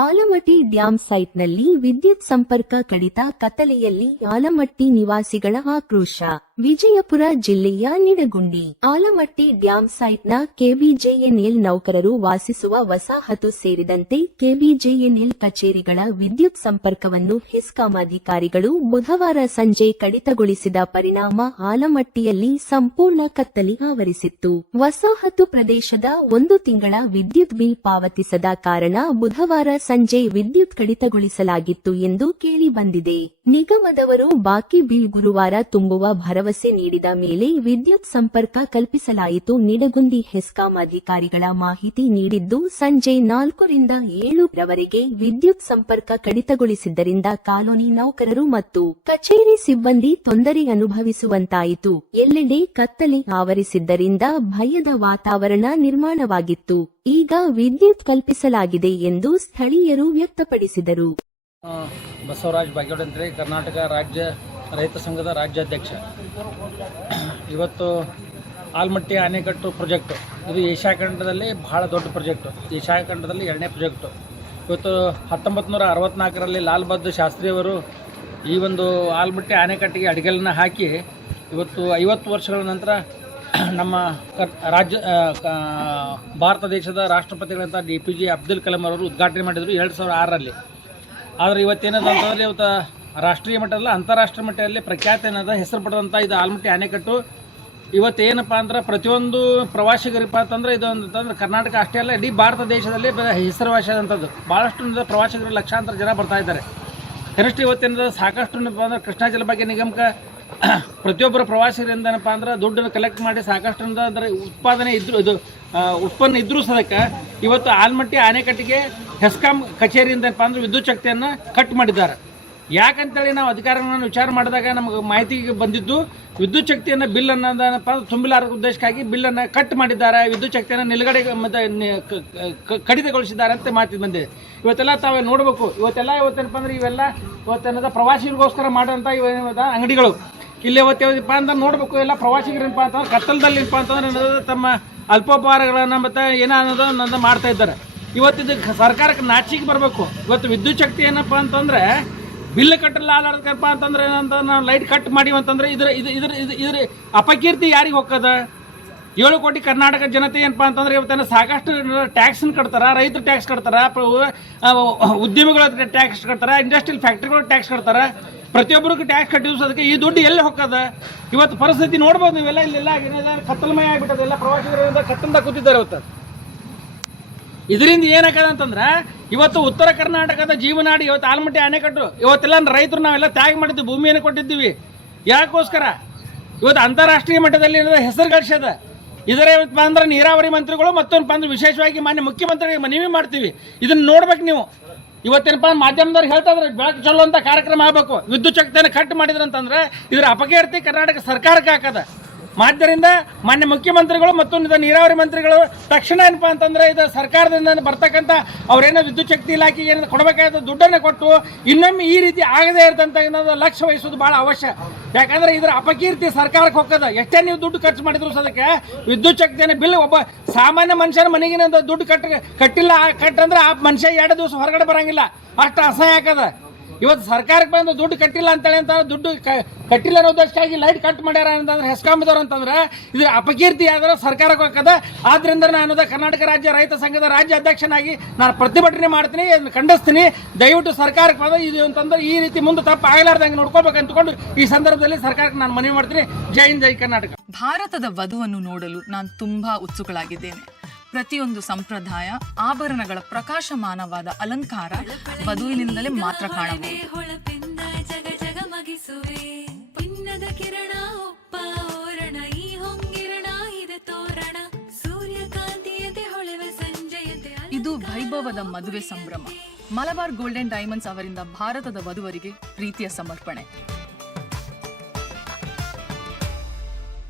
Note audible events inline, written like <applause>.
Almatti dam ಸೈಟ್ನಲ್ಲಿ ವಿದ್ಯುತ್ ಸಂಪರ್ಕ ಕಡಿತ ಕತ್ತಲೆಯಲ್ಲಿ ಆಲಮಟ್ಟಿ ನಿವಾಸಿಗಳ ಆಕ್ರೋಶ. ವಿಜಯಪುರ ಜಿಲ್ಲೆಯ ನಿಡಗುಂಡಿ, ಆಲಮಟ್ಟಿ ಡ್ಯಾಂ ಸೈಟ್ನ ಕೆಬಿಜೆಎನ್ಎಲ್ ನೌಕರರು ವಾಸಿಸುವ ವಸಾಹತು ಸೇರಿದಂತೆ ಕೆಬಿಜೆಎನ್ಎಲ್ ಕಚೇರಿಗಳ ವಿದ್ಯುತ್ ಸಂಪರ್ಕವನ್ನು ಹೆಸ್ಕಾಂ ಅಧಿಕಾರಿಗಳು ಬುಧವಾರ ಸಂಜೆ ಕಡಿತಗೊಳಿಸಿದ ಪರಿಣಾಮ ಆಲಮಟ್ಟಿಯಲ್ಲಿ ಸಂಪೂರ್ಣ ಕತ್ತಲಿ ಆವರಿಸಿತ್ತು. ವಸಾಹತು ಪ್ರದೇಶದ ಒಂದು ತಿಂಗಳ ವಿದ್ಯುತ್ ಬಿಲ್ ಪಾವತಿಸದ ಕಾರಣ ಬುಧವಾರ ಸಂಜೆ ವಿದ್ಯುತ್ ಕಡಿತಗೊಳಿಸಲಾಗಿತ್ತು ಎಂದು ಕೇಳಿಬಂದಿದೆ. ನಿಗಮದವರು ಬಾಕಿ ಬಿಲ್ ಗುರುವಾರ ತುಂಬುವ ಭರವಸೆ ನೀಡಿದ ಮೇಲೆ ವಿದ್ಯುತ್ ಸಂಪರ್ಕ ಕಲ್ಪಿಸಲಾಯಿತು. ನಿಡಗುಂದಿ ಹೆಸ್ಕಾಂ ಅಧಿಕಾರಿಗಳ ಮಾಹಿತಿ ನೀಡಿದ್ದು, ಸಂಜೆ ನಾಲ್ಕರಿಂದ ಏಳು ರವರೆಗೆ ವಿದ್ಯುತ್ ಸಂಪರ್ಕ ಕಡಿತಗೊಳಿಸಿದ್ದರಿಂದ ಕಾಲೋನಿ ನೌಕರರು ಮತ್ತು ಕಚೇರಿ ಸಿಬ್ಬಂದಿ ತೊಂದರೆ ಅನುಭವಿಸುವಂತಾಯಿತು. ಎಲ್ಲೆಡೆ ಕತ್ತಲೆ ಆವರಿಸಿದ್ದರಿಂದ ಭಯದ ವಾತಾವರಣ ನಿರ್ಮಾಣವಾಗಿತ್ತು. ಈಗ ವಿದ್ಯುತ್ ಕಲ್ಪಿಸಲಾಗಿದೆ ಎಂದು ಸ್ಥಳೀಯರು ವ್ಯಕ್ತಪಡಿಸಿದರು. ಬಸವರಾಜ್ ಬಾಗೇವಾಡಿ ಕರ್ನಾಟಕ ರಾಜ್ಯ ರೈತ ಸಂಘದ ರಾಜ್ಯಾಧ್ಯಕ್ಷ. ಇವತ್ತು ಆಲ್ಮಟ್ಟಿ ಆನೆಕಟ್ಟು ಪ್ರೊಜೆಕ್ಟು. ಇದು ಏಷ್ಯಾ ಖಂಡದಲ್ಲಿ ಬಹಳ ದೊಡ್ಡ ಪ್ರೊಜೆಕ್ಟು. ಏಷ್ಯಾ ಖಂಡದಲ್ಲಿ ಎರಡನೇ ಪ್ರೊಜೆಕ್ಟು. ಇವತ್ತು ಹತ್ತೊಂಬತ್ತು ನೂರ ಅರವತ್ತ್ನಾಲ್ಕರಲ್ಲಿ ಲಾಲ್ ಬಹದ್ದೂರ್ ಶಾಸ್ತ್ರಿಯವರು ಈ ಒಂದು ಆಲ್ಮಟ್ಟಿ ಆನೆಕಟ್ಟಿಗೆ ಅಡಿಗೆಲನ್ನು ಹಾಕಿ ಇವತ್ತು ಐವತ್ತು ವರ್ಷಗಳ ನಂತರ ನಮ್ಮ ರಾಜ್ಯ ಭಾರತ ದೇಶದ ರಾಷ್ಟ್ರಪತಿಗಳಂತ D P J Abdul Kalam ಅವರು ಉದ್ಘಾಟನೆ ಮಾಡಿದರು ಎರಡು ಸಾವಿರದ ಆರರಲ್ಲಿ. ಆದರೆ ಇವತ್ತೇನದ ಅಂತಂದರೆ ಇವತ್ತು ರಾಷ್ಟ್ರೀಯ ಮಟ್ಟದಲ್ಲ, ಅಂತಾರಾಷ್ಟ್ರೀಯ ಮಟ್ಟದಲ್ಲಿ ಪ್ರಖ್ಯಾತ ಏನದ, ಹೆಸರು ಪಡೆದಂಥ ಇದು ಆಲ್ಮಟ್ಟಿ ಅಣೆಕಟ್ಟು ಇವತ್ತೇನಪ್ಪ ಅಂದ್ರೆ ಪ್ರತಿಯೊಂದು ಪ್ರವಾಸಿಗರಿಪ್ಪ ಅಂತಂದ್ರೆ ಇದು ಅಂತಂದ್ರೆ ಕರ್ನಾಟಕ ಅಷ್ಟೇ ಅಲ್ಲ, ಇಡೀ ಭಾರತ ದೇಶದಲ್ಲಿ ಹೆಸರುವಾಸಿಯಾದಂಥದ್ದು ಭಾಳಷ್ಟು ಪ್ರವಾಸಿಗರು ಲಕ್ಷಾಂತರ ಜನ ಬರ್ತಾ ಇದ್ದಾರೆ. ಕನಿಷ್ಠ ಇವತ್ತೇನದ ಸಾಕಷ್ಟು ಏನಪ್ಪ ಅಂದ್ರೆ ಕೃಷ್ಣಾ ಜಲಭಾಗ್ಯ ನಿಗಮಕ್ಕೆ <clears throat> ಪ್ರತಿಯೊಬ್ಬರ ಪ್ರವಾಸಿಗರಿಂದ ಏನಪ್ಪ ಅಂದ್ರೆ ದುಡ್ಡನ್ನು ಕಲೆಕ್ಟ್ ಮಾಡಿ ಸಾಕಷ್ಟು ಅಂದರೆ ಉತ್ಪಾದನೆ ಇದ್ರು, ಇದು ಉತ್ಪನ್ನ ಇದ್ರೂ ಸದಕ್ಕೆ ಇವತ್ತು ಆಲ್ಮಟ್ಟಿ ಆನೆಕಟ್ಟಿಗೆ ಹೆಸ್ಕಾಂ ಕಚೇರಿಯಿಂದ ಏನಪ್ಪ ಅಂದ್ರೆ ವಿದ್ಯುತ್ ಶಕ್ತಿಯನ್ನು ಕಟ್ ಮಾಡಿದ್ದಾರೆ. ಯಾಕಂತೇಳಿ ನಾವು ಅಧಿಕಾರಿಗಳನ್ನ ವಿಚಾರ ಮಾಡಿದಾಗ ನಮಗೆ ಮಾಹಿತಿಗೆ ಬಂದಿದ್ದು ವಿದ್ಯುತ್ ಶಕ್ತಿಯನ್ನು ಬಿಲ್ ಅನ್ನೋದನ್ನಪ್ಪ ಅಂದ್ರೆ ತುಂಬಿಲಾರದ ಉದ್ದೇಶಕ್ಕಾಗಿ ಬಿಲ್ಲನ್ನು ಕಟ್ ಮಾಡಿದ್ದಾರೆ. ವಿದ್ಯುತ್ ಶಕ್ತಿಯನ್ನು ನಿಲುಗಡೆ ಮತ್ತು ಕಡಿತಗೊಳಿಸಿದ್ದಾರೆ ಅಂತ ಮಾಹಿತಿ ಬಂದಿದೆ. ಇವತ್ತೆಲ್ಲ ತಾವೇ ನೋಡಬೇಕು. ಇವತ್ತೆಲ್ಲ ಇವತ್ತೇನಪ್ಪ ಅಂದ್ರೆ ಇವೆಲ್ಲ ಇವತ್ತೇನದ ಪ್ರವಾಸಿಗರಿಗೋಸ್ಕರ ಮಾಡೋಂಥ ಇವೇನದ ಅಂಗಡಿಗಳು. ಇಲ್ಲಿ ಇವತ್ತೇನಪ್ಪ ಅಂತ ನೋಡಬೇಕು. ಎಲ್ಲ ಪ್ರವಾಸಿಗರೇನಪ್ಪ ಅಂತಂದ್ರೆ ಕತ್ತಲದಲ್ಲಿ ಏನಪ್ಪ ಅಂತಂದ್ರೆ ತಮ್ಮ ಅಲ್ಪೋಪಹಾರಗಳನ್ನು ಮತ್ತು ಏನೋ ಅನ್ನೋದು ಅನ್ನೋದು ಮಾಡ್ತಾ ಇದ್ದಾರೆ. ಇವತ್ತು ಸರ್ಕಾರಕ್ಕೆ ನಾಚಿಕೆ ಬರಬೇಕು. ಇವತ್ತು ವಿದ್ಯುತ್ ಶಕ್ತಿ ಏನಪ್ಪ ಅಂತಂದ್ರೆ ಬಿಲ್ ಕಟ್ಟಲ್ಲ ಆಲಾಡ್ಕಪ್ಪ ಅಂತಂದ್ರೆ ಏನಂತ ನಾನು ಲೈಟ್ ಕಟ್ ಮಾಡಿವಂತಂದ್ರೆ ಇದ್ರ ಇದು ಇದ್ರ ಇದು ಇದ್ರ ಅಪಕೀರ್ತಿ ಯಾರಿಗೆ ಹೋಗ್ತದ? ಏಳು ಕೋಟಿ ಕರ್ನಾಟಕ ಜನತೆ ಏನಪ್ಪ ಅಂತಂದ್ರೆ ಇವತ್ತನ ಸಾಕಷ್ಟು ಟ್ಯಾಕ್ಸ್ನ ಕಟ್ತಾರ, ರೈತರು ಟ್ಯಾಕ್ಸ್ ಕಟ್ತಾರ ಉದ್ಯಮಿಗಳ ಟ್ಯಾಕ್ಸ್ ಕಟ್ತಾರ ಇಂಡಸ್ಟ್ರಿಯಲ್ ಫ್ಯಾಕ್ಟ್ರಿಗಳು ಟ್ಯಾಕ್ಸ್ ಕಟ್ತಾರ, ಪ್ರತಿಯೊಬ್ಬರಿಗೂ ಟ್ಯಾಕ್ಸ್ ಕಟ್ಟಿದ್ರು ಅದಕ್ಕೆ ಈ ದುಡ್ಡು ಎಲ್ಲಿ ಹೋಗ್ತದ? ಇವತ್ತು ಪರಿಸ್ಥಿತಿ ನೋಡ್ಬೋದು ನೀವೆಲ್ಲ, ಇಲ್ಲೆಲ್ಲ ಏನಿದೆ, ಕತ್ತಲಮಯ ಆಗಿಬಿಟ್ಟದೆಲ್ಲ ಪ್ರವಾಸಿಗರಿಂದ ಕತ್ತಲದ ಕೂತಿದ್ದಾರೆ ಇವತ್ತು. ಇದರಿಂದ ಏನಾಗದ ಅಂತಂದ್ರೆ, ಇವತ್ತು ಉತ್ತರ ಕರ್ನಾಟಕದ ಜೀವನಾಡಿ ಇವತ್ತು ಆಲ್ಮಟ್ಟಿ ಅಣೆಕಟ್ಟು ಇವತ್ತೆಲ್ಲ ರೈತರು ನಾವೆಲ್ಲ ತ್ಯಾಗ ಮಾಡಿದ್ವಿ ಭೂಮಿಯನ್ನು ಕೊಟ್ಟಿದ್ದೀವಿ. ಯಾಕೋಸ್ಕರ? ಇವತ್ತು ಅಂತಾರಾಷ್ಟ್ರೀಯ ಮಟ್ಟದಲ್ಲಿ ಹೆಸರು ಗಳಿಸ್ಯದ ಇದರ ಅಂದ್ರೆ ನೀರಾವರಿ ಮಂತ್ರಿಗಳು ಮತ್ತೊಂದು ಅಂದ್ರೆ ವಿಶೇಷವಾಗಿ ಮಾನ್ಯ ಮುಖ್ಯಮಂತ್ರಿಗಳಿಗೆ ಮನವಿ ಮಾಡ್ತೀವಿ. ಇದನ್ನ ನೋಡ್ಬೇಕು ನೀವು. ಇವತ್ತೇನಪ್ಪ ಮಾಧ್ಯಮದವ್ರು ಹೇಳ್ತಾ ಇದ್ರೆ, ಬೆಳಕು ಚಲೋ ಅಂತ ಕಾರ್ಯಕ್ರಮ ಆಗಬೇಕು. ವಿದ್ಯುತ್ ಶಕ್ತಿಯನ್ನು ಕಟ್ ಮಾಡಿದ್ರಂತಂದ್ರೆ ಇದರ ಅಪಕೀರ್ತಿ ಕರ್ನಾಟಕ ಸರ್ಕಾರಕ್ಕೆ ಹಾಕದ. ಆದ್ದರಿಂದ ಮಾನ್ಯ ಮುಖ್ಯಮಂತ್ರಿಗಳು ಮತ್ತು ನೀರಾವರಿ ಮಂತ್ರಿಗಳು ತಕ್ಷಣ ಏನಪ್ಪ ಅಂತಂದ್ರೆ ಇದು ಸರ್ಕಾರದಿಂದ ಬರ್ತಕ್ಕಂಥ ಅವರೇನೋ ವಿದ್ಯುತ್ ಶಕ್ತಿ ಇಲಾಖೆಗೆ ಏನಾದ್ರು ಕೊಡಬೇಕಾದ ದುಡ್ಡನ್ನು ಕೊಟ್ಟು ಇನ್ನೊಮ್ಮೆ ಈ ರೀತಿ ಆಗದೇ ಇರದಂತ ಏನಾದ್ರು ಲಕ್ಷ್ಯ ವಹಿಸೋದು ಬಹಳ ಅವಶ್ಯ. ಯಾಕಂದ್ರೆ ಇದರ ಅಪಕೀರ್ತಿ ಸರ್ಕಾರಕ್ಕೆ ಹೋಗದ ಎಷ್ಟೇ ನೀವು ದುಡ್ಡು ಖರ್ಚು ಮಾಡಿದ್ರು ಸದಕ್ಕೆ ವಿದ್ಯುತ್ ಶಕ್ತಿಯನ್ನು ಬಿಲ್ ಒಬ್ಬ ಸಾಮಾನ್ಯ ಮನುಷ್ಯನ ಮನೆಗಿನ ದುಡ್ಡು ಕಟ್ಟ ಕಟ್ಟಿಲ್ಲ ಕಟ್ಟಂದ್ರೆ ಆ ಮನುಷ್ಯ ಎರಡು ದಿವಸ ಹೊರಗಡೆ ಬರಂಗಿಲ್ಲ. ಅಷ್ಟು ಅಸಹ್ಯ ಹಾಕದ ಇವತ್ತು ಸರ್ಕಾರಕ್ಕೆ ಬಂದು ದುಡ್ಡು ಕಟ್ಟಿಲ್ಲ ಅಂತೇಳಿ ಅಂತ ದುಡ್ಡು ಕಟ್ಟಿಲ್ಲ ಅನ್ನೋ ಉದ್ದೇಶಕ್ಕಾಗಿ ಲೈಟ್ ಕಟ್ ಮಾಡ್ಯಾರ ಅಂತಂದ್ರೆ ಹೆಸ್ಕಾಂಬದವ್ರು ಅಂತಂದ್ರೆ ಇದು ಅಪಕೀರ್ತಿ ಆದ್ರೆ ಸರ್ಕಾರಕ್ಕೆ ಹೋಗ್ತದ? ಆದ್ರಿಂದ ನಾನು ಕರ್ನಾಟಕ ರಾಜ್ಯ ರೈತ ಸಂಘದ ರಾಜ್ಯ ಅಧ್ಯಕ್ಷನಾಗಿ ನಾನು ಪ್ರತಿಭಟನೆ ಮಾಡ್ತೀನಿ ಖಂಡಿಸ್ತೀನಿ. ದಯವಿಟ್ಟು ಸರ್ಕಾರಕ್ಕೆ ಬಂದ ಇದು ಅಂತಂದ್ರೆ ಈ ರೀತಿ ಮುಂದೆ ತಪ್ಪು ಆಗಲಾರ್ದಂಗೆ ನೋಡ್ಕೋಬೇಕು ಅಂತಕೊಂಡು ಈ ಸಂದರ್ಭದಲ್ಲಿ ಸರ್ಕಾರಕ್ಕೆ ನಾನು ಮನವಿ ಮಾಡ್ತೀನಿ. ಜೈ ಹಿಂದ್, ಜೈ ಕರ್ನಾಟಕ. ಭಾರತದ ವಧುವನ್ನು ನೋಡಲು ನಾನು ತುಂಬಾ ಉತ್ಸುಕಳಾಗಿದ್ದೇನೆ. ಪ್ರತಿಯೊಂದು ಸಂಪ್ರದಾಯ ಆಭರಣಗಳ ಪ್ರಕಾಶಮಾನವಾದ ಅಲಂಕಾರ ವಧುವಿನಿಂದಲೇ ಮಾತ್ರ ಕಾಣಬಹುದು. ಇದು ವೈಭವದ ಮದುವೆ ಸಂಭ್ರಮ. ಮಲಬಾರ್ ಗೋಲ್ಡನ್ ಡೈಮಂಡ್ಸ್ ಅವರಿಂದ ಭಾರತದ ವಧುವರಿಗೆ ಪ್ರೀತಿಯ ಸಮರ್ಪಣೆ.